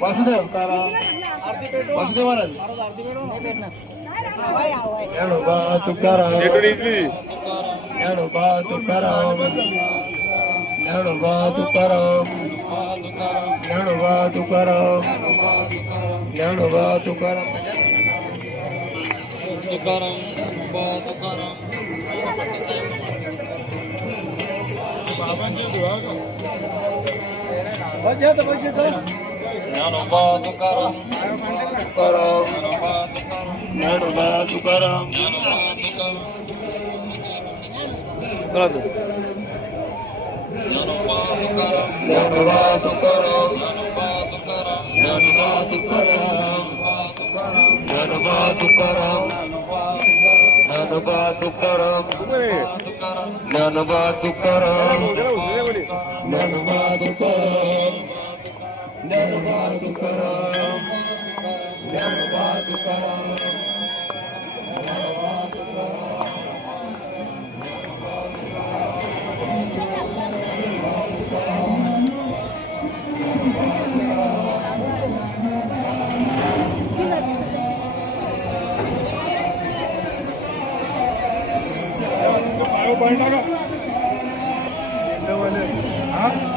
वासुदेव वासुदेव महाराज એનો બા તુકારામ એનો બા તુકારામ એનો બા તુકારામ એનો બા તુકારામ એનો બા તુકારામ તુકારામ બા તુકારામ બાબાજી દુઆ કરો બજે તો બજે તો. એનો બા તુકારામ તુકારામ એનો બા તુકારામ करन बद कर बाहेर टाका हा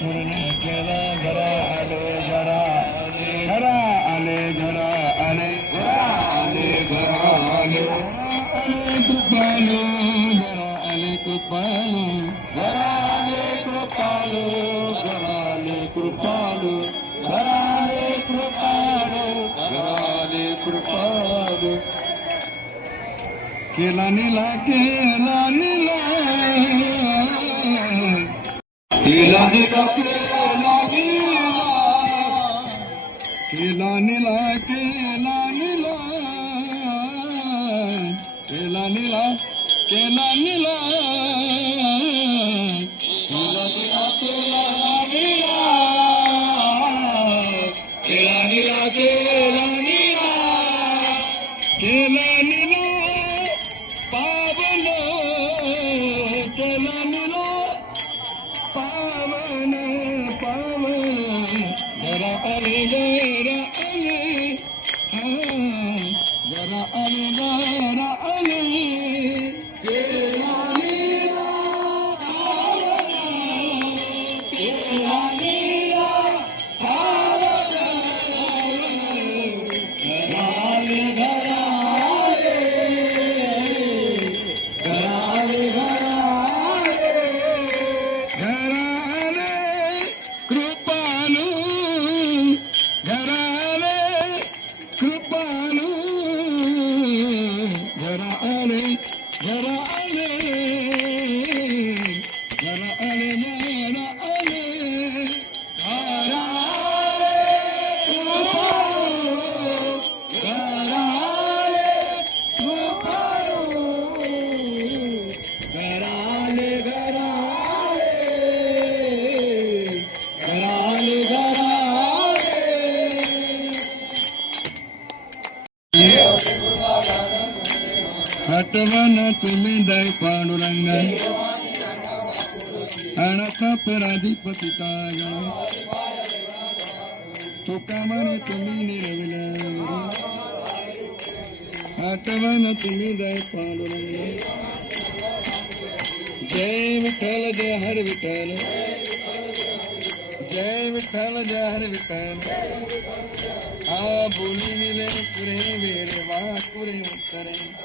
పూర్ణ జల జరా అలే జరా జరా అలే జరా అలే జరా అలే జరా అలే కృపాలు జరా అలే కృపాలు జరా అలే కృపాలు జరా అలే కృపాలు జరా అలే కృపాలు జరా అలే కృపాలు కేలా నీలా కేలా నీలా নীলা। নীলা पांडुरंग। अनथ पराधिपती तुका म्हणे तुम्ही निरविल। आठवण तुम्ही जय पांडुरंग। जय विठ्ठल जय हर विठ्ठल। जय विठ्ठल जय हर विठ्ठल। आ बोली मिले पुरे वेरे वा पुरे उत्तरे।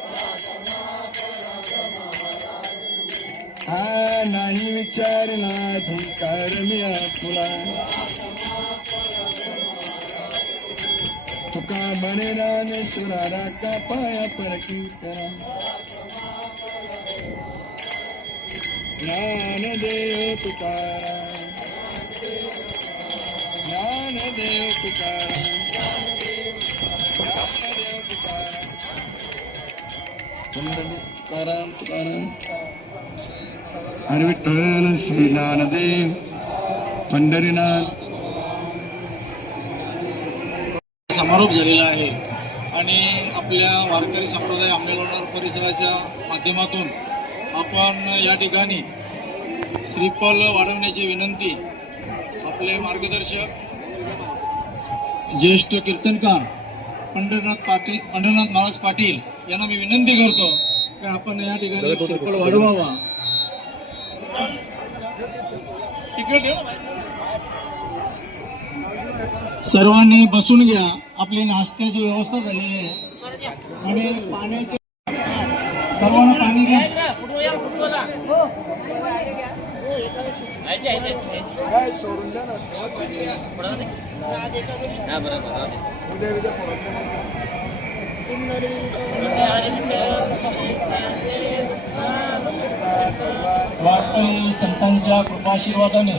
हा नाही विचारला धिकार मी तुला तुका म्हणे नान सुरारा का पाया परकी करा ज्ञानदेव तुकारा ज्ञानदेव तुकारा ज्ञानदेव तुकारा तुकाराम तुकाराम विठ्ठल श्री ज्ञानदेव पंढरीनाथ. समारोप झालेला आहे आणि आपल्या वारकरी संप्रदाय आंबेलवाडार परिसराच्या माध्यमातून आपण या ठिकाणी श्रीफल वाढवण्याची विनंती आपले मार्गदर्शक ज्येष्ठ कीर्तनकार पंढरनाथ पाटील पंढरनाथ महाराज पाटील यांना मी विनंती करतो की आपण या ठिकाणी श्रीफळ वाढवावा. सर्वांनी बसून घ्या. आपली नाश्त्याची व्यवस्था झालेली आहे. आणि पाण्याचे सर्वांना पाणी घ्या वारकरी संतांच्या कृपाशीर्वादाने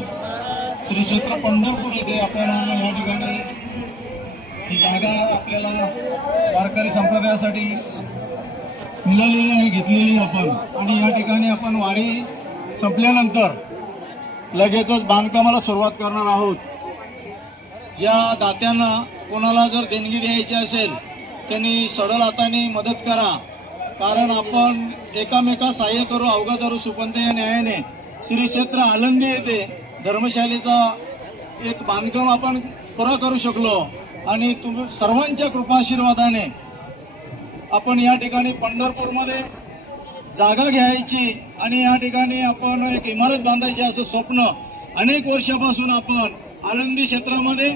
श्री क्षेत्र पंढरपूर येथे आपल्याला या ठिकाणी ही जागा आपल्याला वारकरी संप्रदायासाठी मिळालेली आहे घेतलेली आपण. आणि या ठिकाणी आपण वारी संपल्यानंतर लगेचच बांधकामाला सुरुवात करणार आहोत. या दात्यांना कोणाला जर देणगी द्यायची असेल त्यांनी सडल हाताने मदत करा. कारण आपण एकामेका सहाय्य करू अवघा धरू सुपंत या न्यायाने. श्री क्षेत्र आलंदी येथे धर्मशालेचा एक बांधकाम आपण पुरा करू शकलो. आणि तुम्ही सर्वांच्या कृपाशीर्वादाने आपण या ठिकाणी पंढरपूरमध्ये जागा घ्यायची आणि या ठिकाणी आपण एक इमारत बांधायची असं स्वप्न अनेक वर्षापासून आपण आनंदी क्षेत्रामध्ये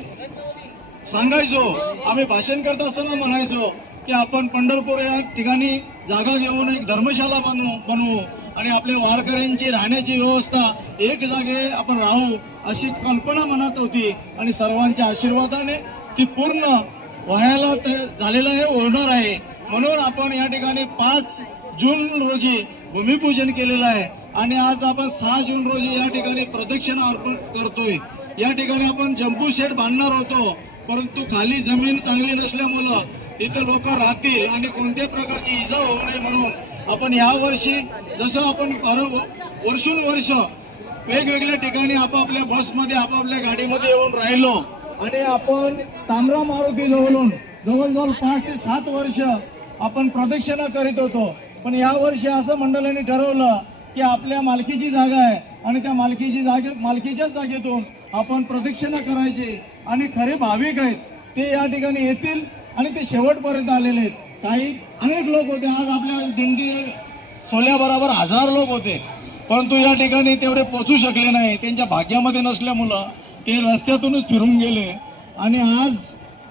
सांगायचो. आम्ही भाषण करत असताना म्हणायचो की आपण पंढरपूर या ठिकाणी जागा घेऊन एक धर्मशाला बनवू बनवू. आणि आपल्या वारकऱ्यांची राहण्याची व्यवस्था एक जागे आपण राहू अशी कल्पना मनात होती. आणि सर्वांच्या आशीर्वादाने ती पूर्ण व्हायला झालेलं आहे होणार आहे. म्हणून आपण या ठिकाणी पाच जून रोजी भूमिपूजन केलेलं आहे. आणि आज आपण सहा जून रोजी या ठिकाणी प्रदक्षिणा अर्पण करतोय. या ठिकाणी आपण जम्बू शेड बांधणार होतो. परंतु खाली जमीन चांगली नसल्यामुळं इथे लोक राहतील आणि कोणत्याही प्रकारची इजा होऊ नये म्हणून आपण या वर्षी जसं आपण वर्षून वर्ष वेगवेगळ्या ठिकाणी आपापल्या बसमध्ये आपापल्या गाडीमध्ये येऊन राहिलो आणि आपण तांबरा मारुती जवळून जवळजवळ पाच ते सात वर्ष आपण प्रदक्षिणा करीत होतो. पण या वर्षी असं मंडळाने ठरवलं की आपल्या मालकीची जागा आहे आणि त्या मालकीची जागे मालकीच्याच जागेतून आपण प्रदक्षिणा करायची आणि खरे भाविक आहेत ते या ठिकाणी येतील आणि ते शेवटपर्यंत आलेले आहेत. काही अनेक लोक होते. आज आपल्या दिंडी सोल्याबरोबर हजार लोक होते. परंतु या ठिकाणी तेवढे पोचू शकले नाही. त्यांच्या भाग्यामध्ये नसल्यामुळं ते रस्त्यातूनच फिरून गेले. आणि आज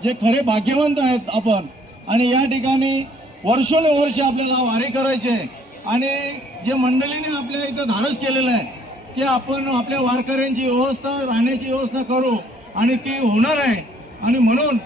जे खरे भाग्यवंत आहेत आपण आणि या ठिकाणी वर्षानुवर्ष आपल्याला वारी करायचे आणि जे मंडळीने आपल्या इथं धाडस केलेलं आहे की आपण आपल्या वारकऱ्यांची व्यवस्था राहण्याची व्यवस्था करू. आणि ती होणार आहे. आणि म्हणून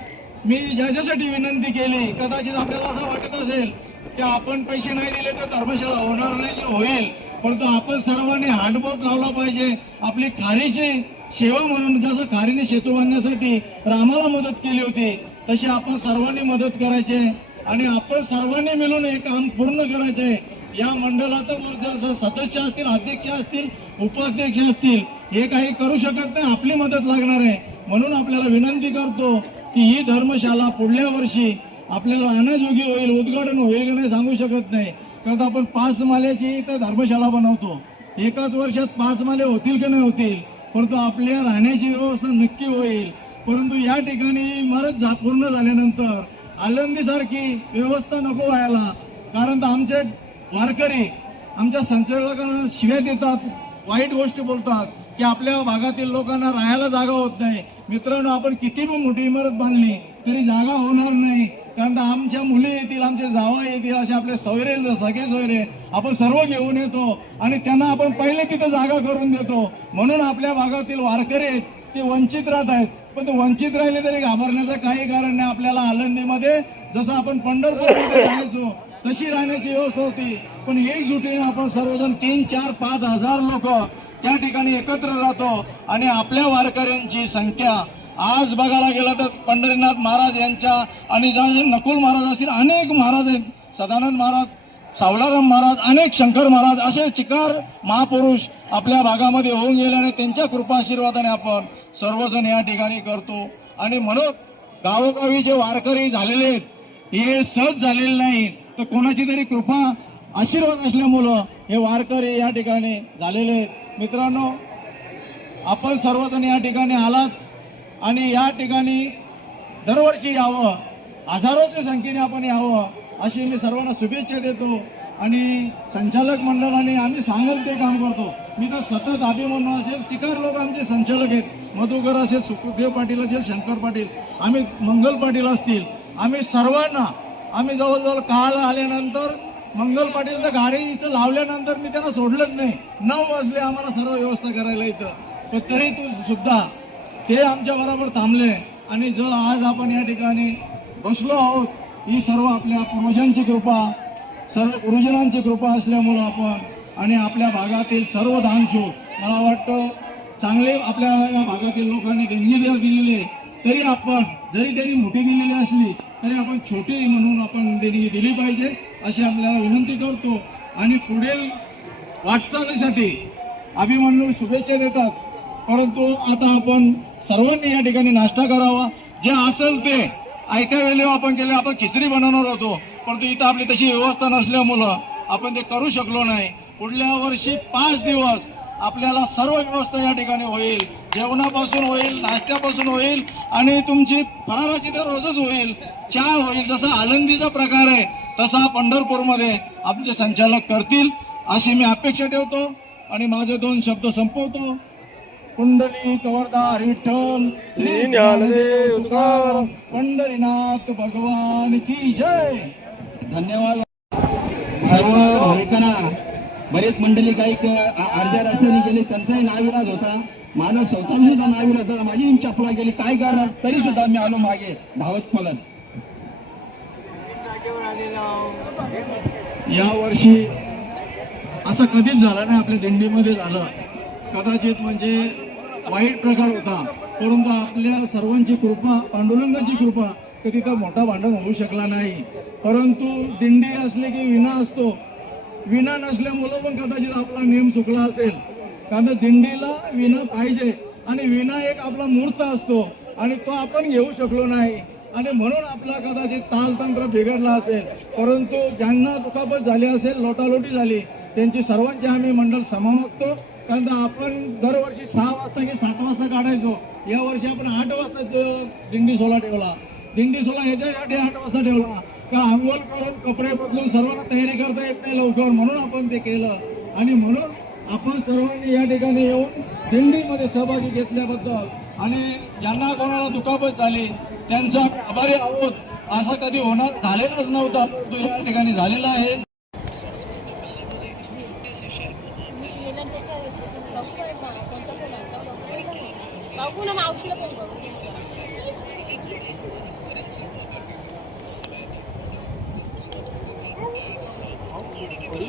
मी ज्याच्यासाठी विनंती केली कदाचित आपल्याला असं वाटत असेल की आपण पैसे नाही दिले तर धर्मशाळा होणार नाही होईल. परंतु आपण सर्वांनी हातबोट लावला पाहिजे. आपली खारीची सेवा म्हणून जसं खारीने शेतू बांधण्यासाठी रामाला मदत केली होती तशी आपण सर्वांनी मदत करायची. आणि आपण सर्वांनी मिळून हे काम पूर्ण करायचंय. या मंडळाचं वर जर सदस्य असतील अध्यक्ष असतील उपाध्यक्ष असतील हे काही करू शकत नाही आपली मदत लागणार आहे. म्हणून आपल्याला विनंती करतो की ही धर्मशाला पुढल्या वर्षी आपल्याला राहण्याजोगी होईल उद्घाटन होईल की नाही सांगू शकत नाही. कारण आपण पाच माल्याची इथं धर्मशाला बनवतो. एकाच वर्षात पाच माले होतील की नाही होतील? परंतु आपल्या राहण्याची व्यवस्था नक्की होईल. परंतु या ठिकाणी इमारत झा पूर्ण झाल्यानंतर आलंदीसारखी व्यवस्था नको व्हायला. कारण तर आमचे वारकरी आमच्या संचालकांना शिव्या देतात वाईट गोष्टी बोलतात की आपल्या भागातील लोकांना राहायला जागा होत नाही. मित्रांनो आपण किती पण मोठी इमारत बांधली तरी जागा होणार नाही. कारण आमच्या मुली येतील आमचे जावा येतील असे आपले सोयरे सगळे सोयरे. आपण सर्व घेऊन येतो आणि त्यांना आपण पहिले तिथं जागा करून देतो. म्हणून आपल्या भागातील वारकरी आहेत ते वंचित राहत आहेत. पण ते वंचित राहिले तरी घाबरण्याचं काही कारण नाही. आपल्याला आळंदीमध्ये जसं आपण पंढरपूरमध्ये राहायचो तशी राहण्याची व्यवस्था होती. पण एकजुटीने आपण सर्वजण तीन चार पाच हजार लोक त्या ठिकाणी एकत्र राहतो आणि आपल्या वारकऱ्यांची संख्या आज बघायला गेलं तर पंढरीनाथ महाराज यांच्या आणि ज्या नकुल महाराज असतील अनेक महाराज आहेत. सदानंद महाराज सावळाराम महाराज अनेक शंकर महाराज असे चिकार महापुरुष आपल्या भागामध्ये होऊन गेले आणि त्यांच्या कृपाशीर्वादाने आपण सर्वजण या ठिकाणी करतो. आणि म्हणून गावोगावी जे वारकरी झालेले आहेत हे सहज झालेले नाही तर कोणाची तरी कृपा आशीर्वाद असल्यामुळं हे वारकरी या ठिकाणी झालेले आहेत. मित्रांनो आपण सर्वजण या ठिकाणी आलात आणि या ठिकाणी दरवर्षी यावं हजारोच्या संख्येने आपण यावं अशी मी सर्वांना शुभेच्छा देतो. आणि संचालक मंडळाने आम्ही सांगेल ते काम करतो. मी तर सतत अभिमन्यू असेल चिकार लोक आमचे संचालक आहेत. मधुकर असेल सुखदेव पाटील असेल शंकर पाटील आम्ही मंगल पाटील असतील. आम्ही सर्वांना आम्ही जवळजवळ काल आल्यानंतर मंगल पाटील तर गाडी इथं लावल्यानंतर मी त्यांना सोडलंच नाही. नऊ वाजले आम्हाला सर्व व्यवस्था करायला इथं. पण तरी तू सुद्धा ते आमच्या बरोबर थांबले. आणि जो आज आपण या ठिकाणी बसलो आहोत ही सर्व आपल्या पूर्वजांची कृपा सर्व गुरुजनांची कृपा असल्यामुळं आपण आणि आपल्या भागातील सर्व दानशो मला वाटतं चांगले आपल्या या भागातील लोकांनी देणगी देव दिलेली. आहे. तरी आपण जरी त्यांनी मोठी दिलेली असली तरी आपण छोटी म्हणून आपण देणगी दिली पाहिजे. अशी आपल्याला विनंती करतो. आणि पुढील वाटचालीसाठी अभिमन्यू शुभेच्छा देतात. परंतु आता आपण सर्वांनी या ठिकाणी नाश्ता करावा. जे असेल ते ऐका वेळेला आपण केले. आपण खिचडी बनवणार होतो. परंतु इथं आपली तशी व्यवस्था नसल्यामुळं आपण ते करू शकलो नाही. पुढल्या वर्षी पाच दिवस आपल्याला सर्व व्यवस्था या ठिकाणी होईल. जेवणापासून होईल नाश्त्यापासून होईल आणि तुमची फराराची तर रोजच होईल. चहा होईल जसा आनंदीचा प्रकार आहे तसा पंढरपूरमध्ये आमचे संचालक करतील अशी मी अपेक्षा ठेवतो आणि माझे दोन शब्द संपवतो. कुंडली कवरदार विठ्ठल श्री ज्ञानदेव तुकाराम पंढरीनाथ भगवान की जय. धन्यवाद. सर्व भाविकांना बरेच मंडळी काही अर्ध्या रस्त्याने गेले त्यांचाही नाविराज होता. माझा स्वतःचा सुद्धा नाविलाज होता. माझी चपला गेली. काय करणार? तरी सुद्धा मी आलो मागे. धावत पळत या वर्षी असं कधीच झालं नाही. आपल्या दिंडीमध्ये झालं. कदाचित म्हणजे वाईट प्रकार होता. परंतु आपल्या सर्वांची कृपा पांडुरंगाची कृपा तर तिथं मोठा भांडण होऊ शकला नाही. परंतु दिंडी असली की विना असतो. विना नसल्यामुळं पण कदाचित आपला नियम चुकला असेल. कारण दिंडीला विना पाहिजे आणि विना एक आपला मूर्त असतो आणि तो आपण घेऊ शकलो नाही. आणि म्हणून आपला कदाचित तालतंत्र बिघडला असेल. परंतु ज्यांना दुखापत झाली असेल लोटालोटी झाली त्यांची सर्वांची आम्ही मंडळ समा मागतो कारण आपण दरवर्षी सहा वाजता की सात वाजता काढायचो. यावर्षी आपण आठ वाजता दिंडी सोला ठेवला. दिंडी सोला ह्याच्यासाठी आठ वाजता ठेवला. का आंघोळ करून कपडे बदलून सर्वांना तयारी करता येत नाही लवकर. म्हणून आपण ते केलं. आणि म्हणून आपण सर्वांनी या ठिकाणी येऊन दिंडीमध्ये सहभागी घेतल्याबद्दल आणि ज्यांना कोणाला दुखापत झाली त्यांचा आभारी आहोत. असं कधी होणार झालेलंच नव्हतं. तो या ठिकाणी झालेला आहे. করি